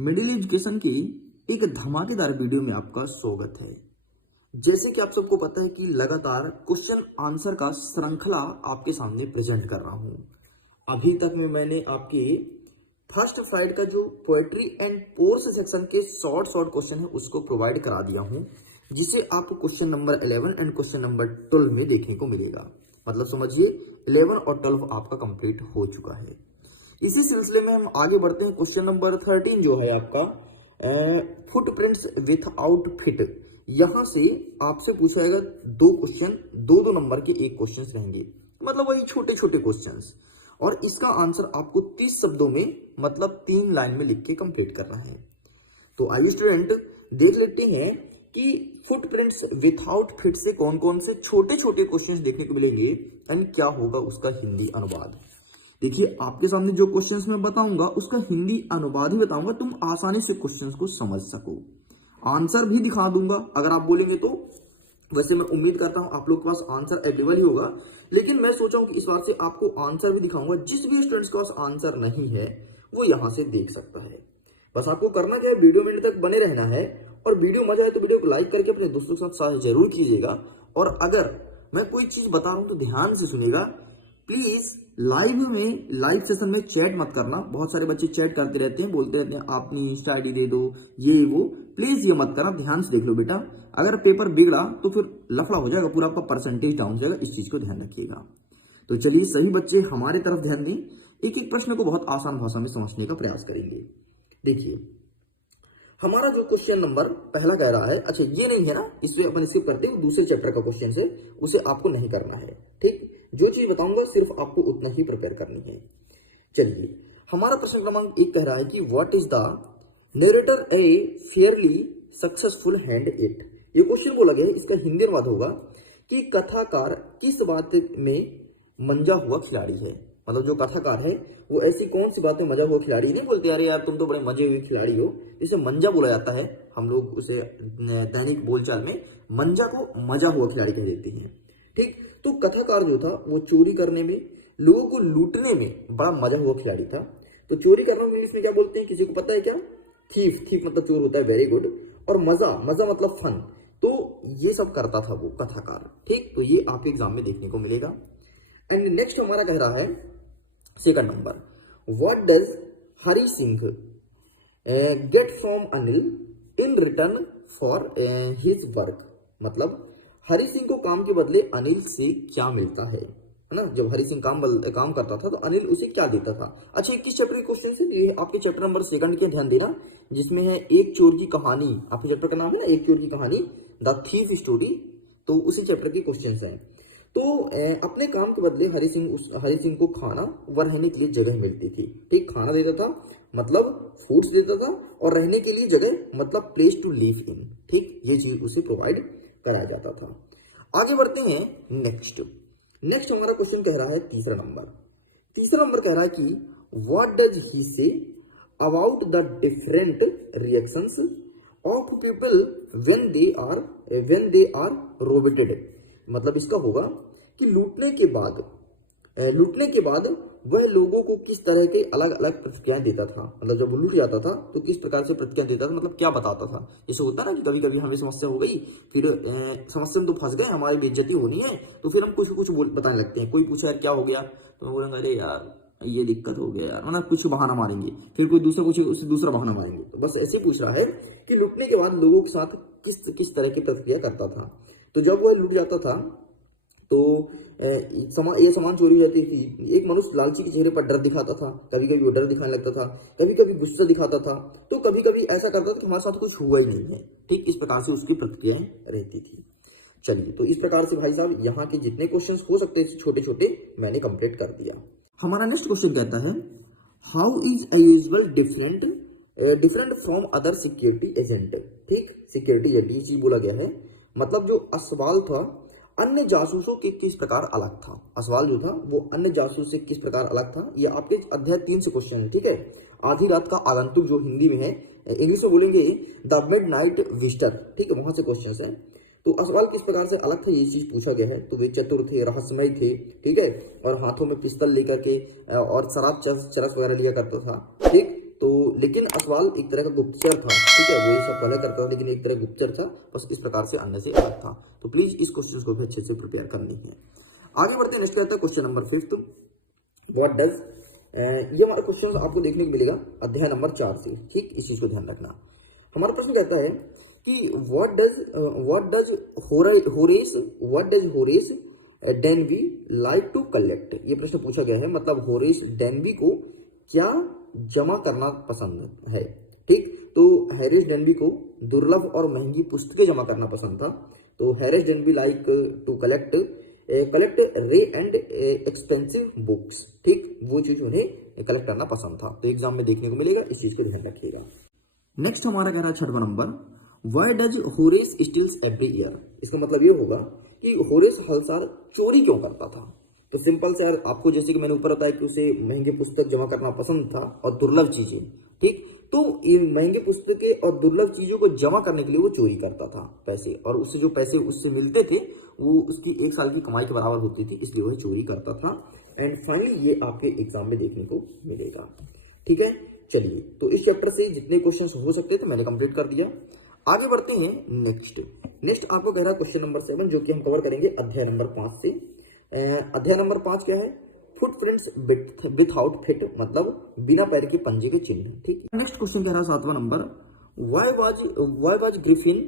Middle education की एक धमाकेदार वीडियो में आपका स्वागत है। जैसे कि आप सबको पता है कि लगातार क्वेश्चन आंसर का श्रृंखला आपके सामने प्रेजेंट कर रहा हूं। अभी तक में मैंने आपके फर्स्ट फ्राइड का जो पोएट्री एंड पोर्स सेक्शन के शॉर्ट क्वेश्चन है उसको प्रोवाइड करा दिया हूं, जिसे आपको question number 11 and question number 12 में देखने को मिलेगा। मतलब समझिए 11 और 12 आपका कंप्लीट हो चुका है। इसी सिलसिले में हम आगे बढ़ते हैं। क्वेश्चन नंबर 13 जो है आपका फुटप्रिंट्स विथआउट फिट, यहां से आपसे पूछा जाएगा दो क्वेश्चन, दो नंबर के एक क्वेश्चन रहेंगे, मतलब वही छोटे छोटे क्वेश्चंस, और इसका आंसर आपको 30 शब्दों में मतलब 3 लाइन में लिख के कंप्लीट करना है। तो आइए स्टूडेंट देख लेते हैं कि फुटप्रिंट्स विथआउट फिट से कौन कौन से छोटे छोटे क्वेश्चंस देखने को मिलेंगे एंड क्या होगा उसका हिंदी अनुवाद। देखिए आपके सामने जो क्वेश्चंस मैं बताऊंगा उसका हिंदी अनुवाद ही बताऊंगा, तुम आसानी से क्वेश्चंस को समझ सको। आंसर भी दिखा दूंगा अगर आप बोलेंगे तो। वैसे मैं उम्मीद करता हूं आप लोग के पास आंसर अवेलेबल ही होगा, लेकिन मैं सोचा हूं कि इस बार से आपको आंसर भी दिखाऊंगा। जिस भी स्टूडेंट्स के पास आंसर नहीं है वो यहां से देख सकता है। बस आपको करना क्या है, वीडियो में तक बने रहना है, और वीडियो मजा आए तो वीडियो को लाइक करके अपने दोस्तों के साथ साझा जरूर कीजिएगा। और अगर मैं कोई चीज बता रहा हूं तो ध्यान से सुनिएगा प्लीज। लाइव सेशन में चैट मत करना। बहुत सारे बच्चे चैट करते रहते हैं, बोलते रहते हैं आप अपनी इंस्टा आईडी दे दो, ये वो। प्लीज ये मत करना, ध्यान से देख लो बेटा। अगर पेपर बिगड़ा तो फिर लफड़ा हो जाएगा, पूरा आपका परसेंटेज डाउन हो जाएगा। इस चीज को ध्यान रखिएगा। तो चलिए सभी बच्चे हमारे तरफ ध्यान दें, एक एक प्रश्न को बहुत आसान भाषा में समझने का प्रयास करेंगे। देखिए हमारा जो क्वेश्चन नंबर पहला कह रहा है, अच्छा ये नहीं है ना, इसमें अपन स्किप करते हैं, दूसरे चैप्टर का क्वेश्चन है, उसे आपको नहीं करना है। ठीक, जो चीज बताऊंगा सिर्फ आपको उतना ही प्रिपेयर करनी है। चलिए हमारा प्रश्न क्रमांक 1 कह रहा है कि what is the narrator A Fairlie successful hand it. ये क्वेश्चन बोला गया है, इसका हिंदी अनुवाद होगा कि कथाकार किस बात में मंजा हुआ खिलाड़ी है। मतलब जो कथाकार है वो ऐसी कौन सी बात में मजा हुआ खिलाड़ी, नहीं बोलते अरे यार तुम तो बड़े मजे हुए खिलाड़ी हो, इसे मंजा बोला जाता है। हम लोग उसे दैनिक बोलचाल में मंजा को मजा हुआ खिलाड़ी कह देते हैं। ठीक, तो कथाकार जो था वो चोरी करने में, लोगों को लूटने में बड़ा मजा हुआ खिलाड़ी था। तो चोरी करना इंग्लिश में क्या बोलते हैं, किसी को पता है क्या? थीफ। थीफ मतलब चोर होता है, वेरी गुड। और मजा, मजा मतलब फन। तो ये सब करता था वो कथाकार। ठीक, तो ये आपके एग्जाम में देखने को मिलेगा। एंड नेक्स्ट हमारा कह रहा है second number, what does Hari Singh get from Anil in return for his work. मतलब हरि सिंह को काम के बदले अनिल से क्या मिलता है ना। जब हरि सिंह काम करता था तो अनिल उसे क्या देता था। अच्छा 21 चैप्टर के क्वेश्चन से, ये आपके चैप्टर नंबर 2 के ध्यान देना, जिसमें है एक चोर की कहानी। आपके चैप्टर का नाम है ना एक चोर की कहानी, द थीफ स्टोरी। तो उसी चैप्टर के क्वेश्चन हैं। तो अपने काम के बदले हरि सिंह को खाना व रहने के लिए जगह मिलती थी। ठीक, खाना देता था मतलब फूड्स देता था, और रहने के लिए जगह मतलब प्लेस टू लिव इन। ठीक, ये चीज उसे प्रोवाइड कराया जाता था। आगे बढ़ते हैं नेक्स्ट हमारा क्वेश्चन कह रहा है तीसरा नंबर कह रहा है कि what does he say about the different reactions of people when they are robbed. मतलब इसका होगा कि लूटने के बाद वह लोगों को किस तरह के अलग अलग प्रतिक्रियाएं देता था। मतलब जब वो लूट जाता था तो किस प्रकार से प्रतिक्रिया देता था, मतलब क्या बताता था। जैसे होता ना कि कभी कभी हमें समस्या हो गई, फिर समस्या में तो फंस गए, हमारी बेइज्जती होनी है, तो फिर हम कुछ बताने लगते हैं। कोई पूछा यार क्या हो गया, तो मैं बोलेंगे अरे यार ये दिक्कत हो गया यार, मतलब कुछ बहाना मारेंगे। फिर कोई दूसरा पूछे, उससे दूसरा बहाना मारेंगे। तो बस ऐसे पूछ रहा है कि लूटने के बाद लोगों के साथ किस तरह की प्रतिक्रिया करता था। तो जब वह लूट जाता था तो ये सामान चोरी हो जाती थी। एक मनुष्य लालची के चेहरे पर डर दिखाता था, कभी कभी वो डर दिखाने लगता था, कभी कभी गुस्सा दिखाता था, तो कभी कभी ऐसा करता था कि हमारे साथ कुछ हुआ ही नहीं है। ठीक, इस प्रकार से उसकी प्रतिक्रियाएं रहती थी। चलिए, तो इस प्रकार से भाई साहब यहाँ के जितने क्वेश्चन हो सकते हैं छोटे छोटे मैंने कंप्लीट कर दिया। हमारा नेक्स्ट क्वेश्चन कहता है how is usual different from other security agent. ठीक, सिक्योरिटी एजेंट ये चीज बोला गया है, मतलब जो असवाल था अन्य जासूसों के किस प्रकार अलग था। असवाल जो था वो अन्य जासूस से किस प्रकार अलग था। ये आपके अध्याय 3 से क्वेश्चन है। ठीक है, आधी रात का आगंतुक जो हिंदी में है, इंग्लिश में बोलेंगे द मिडनाइट विजिटर। ठीक है, वहां से क्वेश्चन है। तो असवाल किस प्रकार से अलग था ये चीज पूछा गया है। तो वे चतुर थे, रहस्यमय थे, ठीक है, और हाथों में पिस्तल लेकर के और शराब चरस वगैरह लिया करता था। ठीक, तो लेकिन सवाल एक तरह का गुप्तचर था, ठीक है, वो ये सब पहले करता था लेकिन एक तरह गुप्तचर था, बस इस प्रकार से अन्य से अलग था। तो प्लीज इस क्वेश्चन को भी अच्छे से प्रिपेयर करनी है। आगे बढ़ते हैं, नेक्स्ट आता है क्वेश्चन नंबर 5, व्हाट डज, ये हमारा क्वेश्चन आपको देखने को मिलेगा अध्याय नंबर 4 से, ठीक, इस चीज को ध्यान रखना। हमारा प्रश्न कहता है कि what does Horace Danby like to collect. ये प्रश्न पूछा गया है, मतलब होरेस डेनवी को क्या जमा करना पसंद है, ठीक। तो हैरिस डेनवी को दुर्लभ और महंगी पुस्तकें जमा करना पसंद था। तो हैरिस डेनवी लाइक टू कलेक्ट रे एंड एक्सपेंसिव बुक्स, ठीक, वो चीज उन्हें कलेक्ट करना पसंद था। तो एग्जाम में देखने को मिलेगा, इस चीज को ध्यान रखिएगा। नेक्स्ट हमारा कह रहा है 6वां नंबर, why does Horace steals every year. इसका मतलब ये होगा कि होरेस हर साल चोरी क्यों करता था। तो सिंपल से यार, आपको जैसे कि मैंने ऊपर बताया कि उसे महंगे पुस्तक जमा करना पसंद था और दुर्लभ चीजें, ठीक। तो ये महंगे पुस्तकें और दुर्लभ चीजों को जमा करने के लिए वो चोरी करता था पैसे, और उससे जो पैसे उससे मिलते थे वो उसकी 1 साल की कमाई के बराबर होती थी, इसलिए वह चोरी करता था। एंड फाइनली ये आपके एग्जाम में देखने को मिलेगा, ठीक है। चलिए, तो इस चैप्टर से जितने क्वेश्चन हो सकते थे मैंने कंप्लीट कर दिया। आगे बढ़ते हैं नेक्स्ट आपको कह रहा है क्वेश्चन नंबर 7, जो कि हम कवर करेंगे अध्याय नंबर 5 से। अध्याय नंबर 5 क्या है, फुटप्रिंट्स विथआउट फिट, मतलब बिना पैर के पंजे के चिन्ह, ठीक। नेक्स्ट क्वेश्चन कह रहा है 7वां नंबर, why was Griffin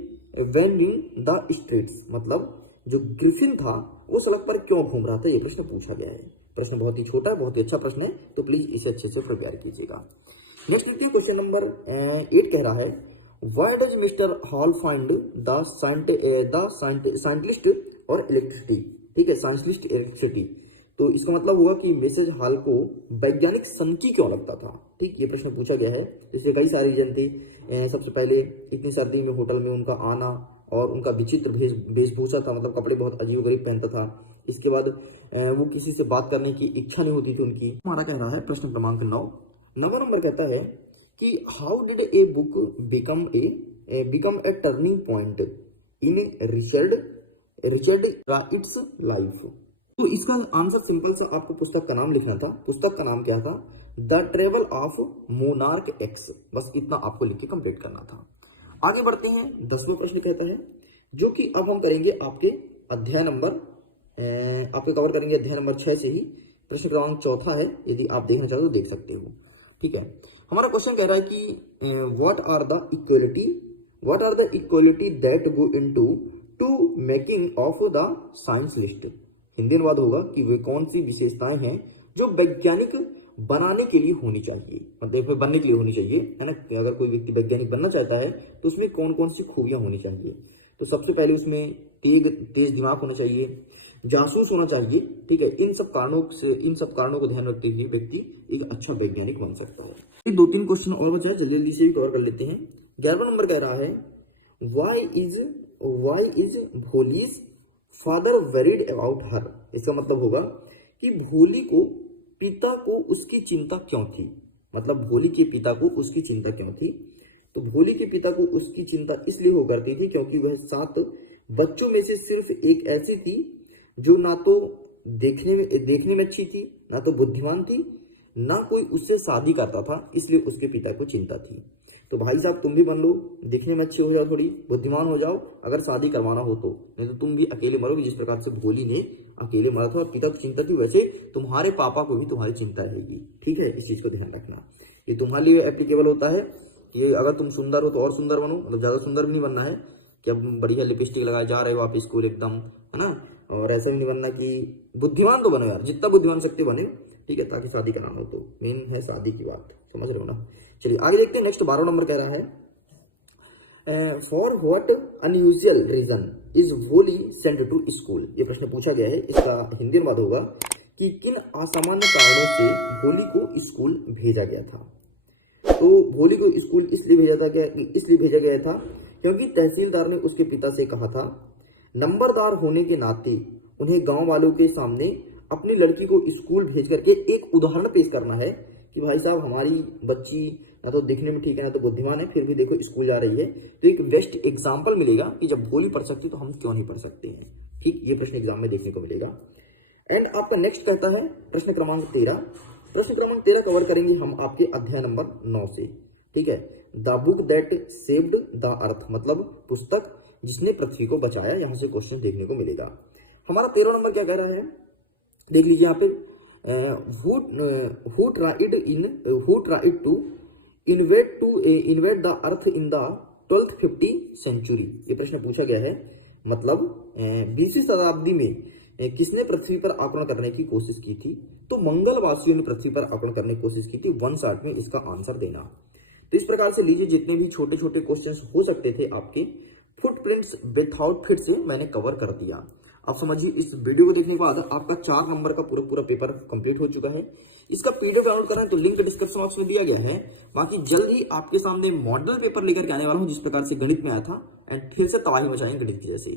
vending the streets, मतलब जो ग्रिफिन था वो सड़क पर क्यों घूम रहा था, ये प्रश्न पूछा गया है। प्रश्न बहुत ही छोटा है, बहुत ही अच्छा प्रश्न है, तो प्लीज इसे अच्छे से प्रिपेयर कीजिएगा। नेक्स्ट देखिए, क्वेश्चन नंबर 8 कह रहा है, why does mister hall find the scientist और इलेक्ट्रिसिटी, ठीक है, साइंटिस्ट इलेक्ट्रिसिटी। तो इसका मतलब होगा कि मिसेज हॉल को वैज्ञानिक सनकी क्यों लगता था, ठीक, ये प्रश्न पूछा गया है। इसलिए कई सारे रीजन थे। सबसे पहले इतनी सर्दी में होटल में उनका आना और उनका विचित्र वेशभूषा था, मतलब कपड़े बहुत अजीबोगरीब पहनता था। इसके बाद वो किसी से बात करने की इच्छा नहीं होती थी उनकी। हमारा कह रहा है प्रश्न क्रमांक 9 नंबर कहता है कि how did a book become a turning point in Richard rights life. तो इसका आंसर सिंपल सा आपको पुस्तक का नाम लिखना था। पुस्तक का नाम क्या था, the travel of monarch x, बस इतना आपको लिख के कंप्लीट करना था। आगे बढ़ते हैं, 10वां प्रश्न कहता है, जो कि अब हम करेंगे आपके अध्याय नंबर आपके कवर करेंगे अध्याय नंबर 6 से ही। प्रश्न क्रमांक 4 है, यदि आप देखना चाहते हो तो देख सकते हो, ठीक है। हमारा क्वेश्चन कह रहा है कि what are the equality that go into to making of the science list. Hindi अनुवाद होगा कि वे कौन सी विशेषताएं हैं जो वैज्ञानिक बनाने के लिए होनी चाहिए, मतलब बनने के लिए होनी चाहिए, है ना। अगर कोई व्यक्ति वैज्ञानिक बनना चाहता है तो उसमें कौन कौन सी खूबियां होनी चाहिए। तो सबसे पहले उसमें तेज दिमाग होना चाहिए, जासूस होना चाहिए, ठीक है। इन सब कारणों को ध्यान रखते हुए व्यक्ति एक अच्छा वैज्ञानिक बन सकता है। 2-3 क्वेश्चन और बचा है, जल्दी जल्दी से भी कवर कर लेते हैं। 11वां नंबर कह रहा है, why is Bholi's father worried about her. इसका मतलब होगा कि भोली को पिता को उसकी चिंता क्यों थी, मतलब भोली के पिता को उसकी चिंता क्यों थी। तो भोली के पिता को उसकी चिंता इसलिए हो करती थी क्योंकि वह 7 बच्चों में से सिर्फ एक ऐसी थी जो ना तो देखने में अच्छी थी, ना तो बुद्धिमान थी, ना कोई उससे शादी करता था, इसलिए उसके पिता को चिंता थी। तो भाई साहब तुम भी बन लो, दिखने में अच्छे हो जाओ, थोड़ी बुद्धिमान हो जाओ, अगर शादी करवाना हो तो, नहीं तो तुम भी अकेले मरोगे जिस प्रकार से भोली ने अकेले मरा था और पिता की चिंता थी, वैसे तुम्हारे पापा को भी तुम्हारी चिंता रहेगी, ठीक है। इस चीज को ध्यान रखना, ये तुम्हारे लिए एप्लीकेबल होता है। ये अगर तुम सुंदर हो तो और सुंदर बनो, मतलब ज्यादा सुंदर भी नहीं बनना है कि अब बढ़िया लिपस्टिक लगाए जा रहे हो आप स्कूल एकदम, है ना। और ऐसा भी नहीं बनना कि बुद्धिमान तो बनो यार, जितना बुद्धिमान शक्ति बने, ठीक है, ताकि शादी कराना हो तो। मेन है शादी की बात, समझ रहे हो ना। चलिए आगे देखते हैं। नेक्स्ट 12वां नंबर कह रहा है, for what unusual reason is Bholi sent to school. ये प्रश्न पूछा गया है, इसका हिंदी अनुवाद होगा कि किन असामान्य कारणों से भोली को स्कूल भेजा गया था। तो भोली को स्कूल इसलिए भेजा गया था क्योंकि तहसीलदार ने उसके पिता से कहा था, नंबरदार होने के नाते उन्हें गांव वालों के सामने अपनी लड़की को स्कूल भेज करके एक उदाहरण पेश करना है कि भाई साहब हमारी बच्ची ना तो दिखने में ठीक है ना तो बुद्धिमान है, फिर भी देखो स्कूल जा रही है। तो एक बेस्ट एग्जाम्पल मिलेगा कि जब भोली पढ़ सकती तो हम क्यों नहीं पढ़ सकते हैं, ठीक। ये प्रश्न एग्जाम में देखने को मिलेगा। एंड आपका नेक्स्ट कहता है प्रश्न क्रमांक 13, प्रश्न क्रमांक 13 कवर करेंगे हम आपके अध्याय नंबर 9 से। ठीक है, the book that saved the earth, मतलब पुस्तक जिसने पृथ्वी को बचाया। यहां से क्वेश्चन देखने को मिलेगा। हमारा 13 नंबर क्या कह रहा है, देख लीजिए यहाँ पे, who tried to invade the earth in the 12th 50 century। ये प्रश्न पूछा गया है, मतलब 20वीं शताब्दी में किसने पृथ्वी पर आक्रमण करने की कोशिश की थी। तो मंगलवासियों ने पृथ्वी पर आक्रमण करने की कोशिश की थी। 1 शॉट में इसका आंसर देना। तो इस प्रकार से लीजिए, जितने भी छोटे छोटे क्वेश्चंस हो सकते थे आपके फुटप्रिंट्स विथआउट फिट से मैंने कवर कर दिया। आप समझिए, इस वीडियो को देखने के बाद आपका 4 नंबर का पूरा पेपर कंप्लीट हो चुका है। इसका पीडीएफ डाउनलोड करना है तो लिंक डिस्क्रिप्शन बॉक्स में दिया गया है। बाकी जल्द ही आपके सामने मॉडल पेपर लेकर के आने वाला हूं, जिस प्रकार से गणित में आया था, एंड फिर से तबाही मचाएंगे गणित की जैसे।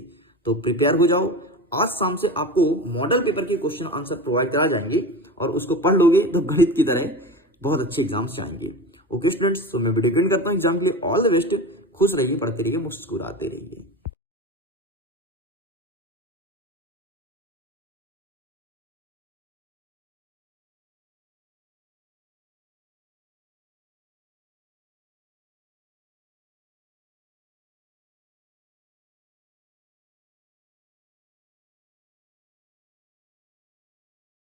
तो प्रिपेयर हो जाओ। आज शाम से आपको मॉडल पेपर के क्वेश्चन आंसर प्रोवाइड करा जाएंगे और उसको पढ़ लोगे तो गणित की तरह बहुत अच्छे एग्जाम्स आएंगे। ओके स्टूडेंट्स, तो मैं वीडियो एंड करता हूँ एग्जाम के लिए। All the best. खुश रहिए, पढ़ते रहिए, मुस्कुराते रहिए।